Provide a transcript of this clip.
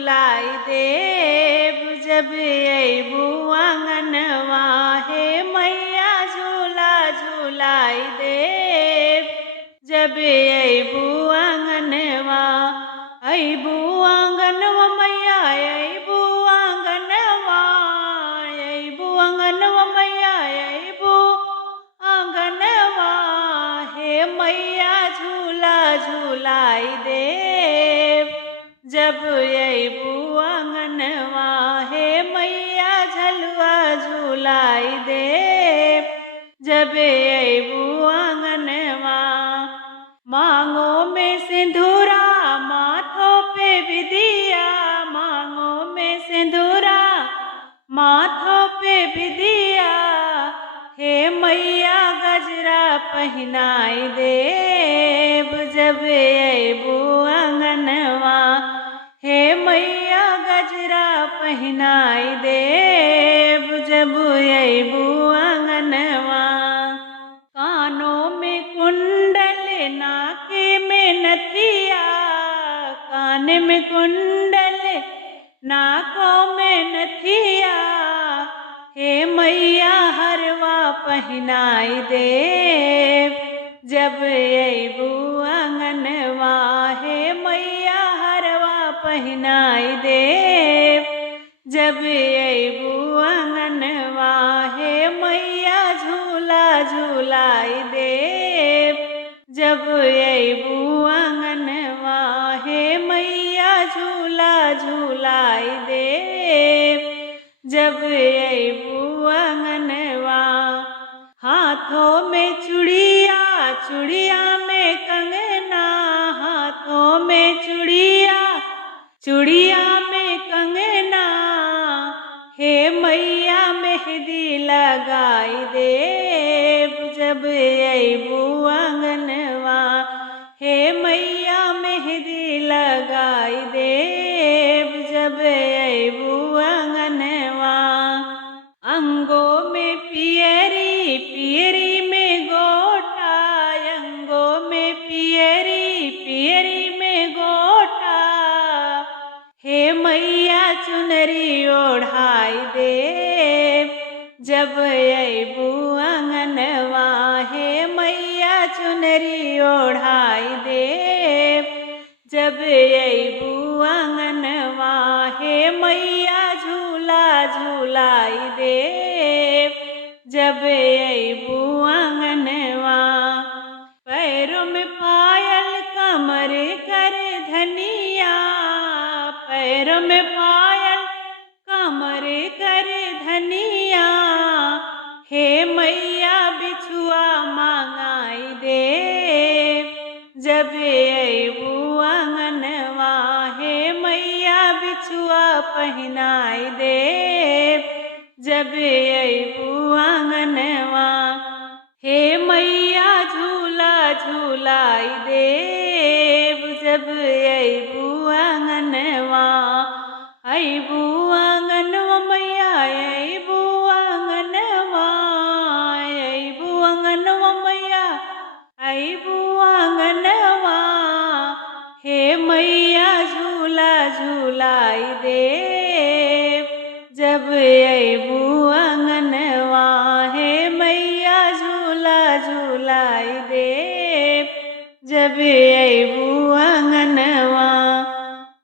झूलाई देव जब अइबू आंगनवा हे मैया झूला झूलाई देव जब अइबू आंगनवा। अइबू आंगनवा मैया अइबू आंगनवा अइबू आंगनवा मैया अइबू आंगनवा हे मैया झूला झूलाई देव जब अइबू आंगनवा हे मैया झलुआ झूलाई देव जब अइबू आंगनवा। मांगों में सिंदूरा माथों पे विदिया मांगों में सिंदूरा माथों पे विदिया हे मैया गजरा पहनाई देव जब अइबू आंगनवा हे मैया गजरा पहनाई देव जब अइबू आंगनवा। कानों में कुंडल नाके में नथिया कान में कुंडल नाकों में नथिया हे मैया हरवा पहनाई देव जब अइबू आंगनवा हे मैया हरवा पहनाई देव जब अइबू आंगनवा हे मैया झूला झूलाई देव जब अइबू आंगनवा हे मैया झूला झूलाई देव जब अइबू आंगनवा। हाथों में चूड़िया चूड़िया में कंगना हाथों में चूड़िया चूड़िया में कंगना हे मैया मेहंदी लगाई देव जब अइबू आंगनवा हे मैया मेहंदी लगाई देव जब अइबू आंगनवा। अंगों में पियरी पियरी में गोटा अंगों में पियरी पियरी में गोटा हे मैया चुनरी ओढ़ाई देव जब अइबू आंगनवा हे मैया चुनरी ओढ़ाई देव जब अइबू आंगनवा हे मैया झूला झूलाई देव जब अइबू आंगनवा। पैरों में पायल कमर कर धनिया पैरों में पायल कमर कर धनिया हे मैया बिछुआ मांगाई देव जब अइबू आंगनवा हे मैया बिछुआ पहनाई देव जब अइबू आंगनवा हे मैया झूला झूलाई देव जब अइबू आंगनवा। अइबू आंगनवा मैया अइबू आंगनवा अइबू आंगनवा मैया अइबू आंगनवा हे मैया झूला झूलाई देव जब अइबू आंगनवा हे मैया झूला झूलाई देव जब अइबू